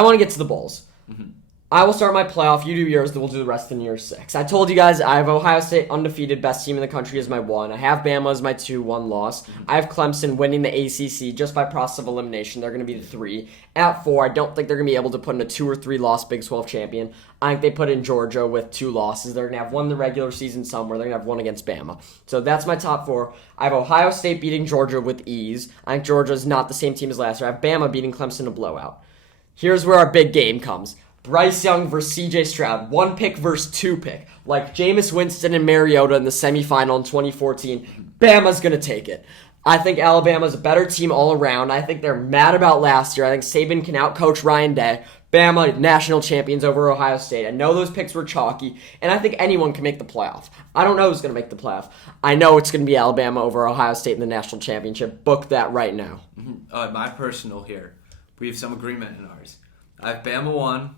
I want to get to the bowls. Mm-hmm. I will start my playoff. You do yours, then we'll do the rest in year 6. I told you guys I have Ohio State undefeated, best team in the country as my 1. I have Bama as my 2, 1 loss. I have Clemson winning the ACC just by process of elimination. They're going to be the 3. At 4, I don't think they're going to be able to put in a 2 or 3 loss Big 12 champion. I think they put in Georgia with 2 losses. They're going to have one in the regular season somewhere. They're going to have one against Bama. So that's my top 4. I have Ohio State beating Georgia with ease. I think Georgia's not the same team as last year. I have Bama beating Clemson in a blowout. Here's where our big game comes. Bryce Young versus C.J. Stroud, 1 pick versus 2 pick. Like Jameis Winston and Mariota in the semifinal in 2014, Bama's going to take it. I think Alabama's a better team all around. I think they're mad about last year. I think Saban can outcoach Ryan Day. Bama, national champions over Ohio State. I know those picks were chalky, and I think anyone can make the playoff. I don't know who's going to make the playoff. I know it's going to be Alabama over Ohio State in the national championship. Book that right now. My personal here, we have some agreement in ours. I have Bama 1.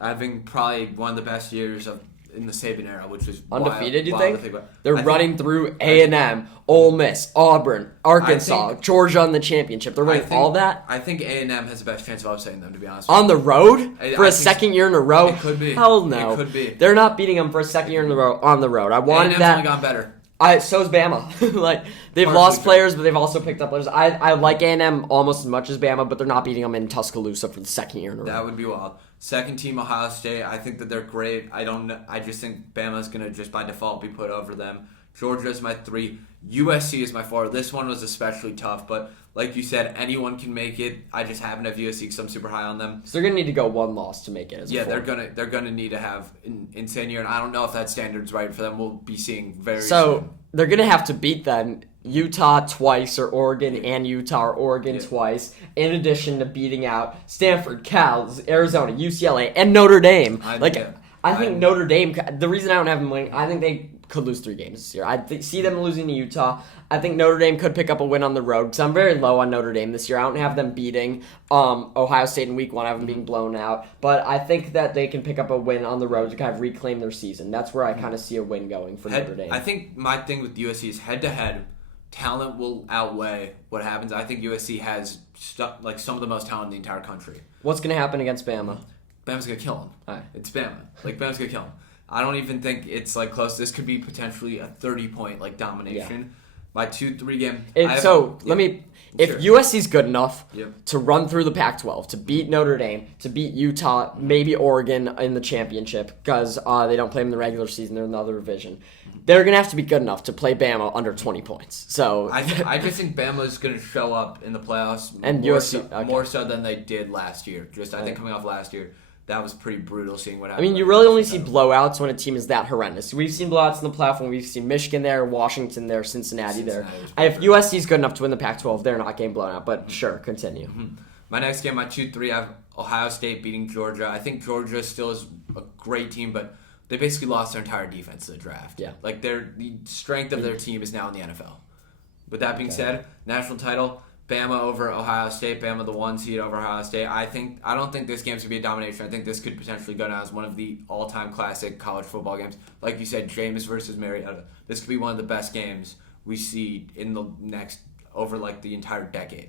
Having probably one of the best years in the Saban era, which was undefeated. You wild think? They're running through A&M, Ole Miss, Auburn, Arkansas, Georgia in the championship. They're winning all that. I think A&M has the best chance of upsetting them. To be honest, on the road for a second year in a row. It could be. Hell no. It could be. They're not beating them for a second year in a row on the road. I wanted that. A&M's only gone better. So's Bama. Like they've lost players, but they've also picked up players. I like A&M almost as much as Bama, but they're not beating them in Tuscaloosa for the second year in a row. That would be wild. Second team Ohio State. I think that they're great. I just think Bama's gonna just by default be put over them. Georgia's my 3. USC is my 4. This one was especially tough, but like you said, anyone can make it. I just happen to have USC because I'm super high on them. So they're gonna need to go 1 loss to make it. As a 4. they're gonna need to have an insane year, and I don't know if that standard's right for them. We'll be seeing very soon. So they're gonna have to beat them. Utah twice, or Oregon and Utah, or Oregon twice, in addition to beating out Stanford, Cal, Arizona, UCLA, and Notre Dame. I think Notre Dame, the reason I don't have them winning, I think they could lose 3 games this year. I see them losing to Utah. I think Notre Dame could pick up a win on the road, because I'm very low on Notre Dame this year. I don't have them beating Ohio State in week 1. I have them being blown out. But I think that they can pick up a win on the road to kind of reclaim their season. That's where I kind of see a win going for Notre Dame. I think my thing with USC is head-to-head. Talent will outweigh what happens. I think USC has some of the most talent in the entire country. What's going to happen against Bama? Bama's going to kill them. Right. It's Bama. Bama's going to kill them. I don't even think it's close. This could be potentially a 30-point domination. Yeah. My 2-3 game. If USC's good enough to run through the Pac-12, to beat Notre Dame, to beat Utah, maybe Oregon in the championship, because they don't play them in the regular season, they're in the other division. They're going to have to be good enough to play Bama under 20 points. So I just think Bama's going to show up in the playoffs and USC more so than they did last year. I think coming off last year, that was pretty brutal seeing what happened. I mean, you really only see blowouts when a team is that horrendous. We've seen blowouts in the playoff when we've seen Michigan there, Washington there, Cincinnati there. If USC's good enough to win the Pac-12, they're not getting blown out. But sure, continue. My next game, my 2-3, I have Ohio State beating Georgia. I think Georgia still is a great team, but they basically lost their entire defense to the draft. Yeah. The strength of their team is now in the NFL. With that being said, national title, Bama over Ohio State. Bama the 1 seed over Ohio State. I don't think this game's going to be a domination. I think this could potentially go down as one of the all-time classic college football games. Like you said, Jameis versus Mariota. This could be one of the best games we see in the next, over the entire decade.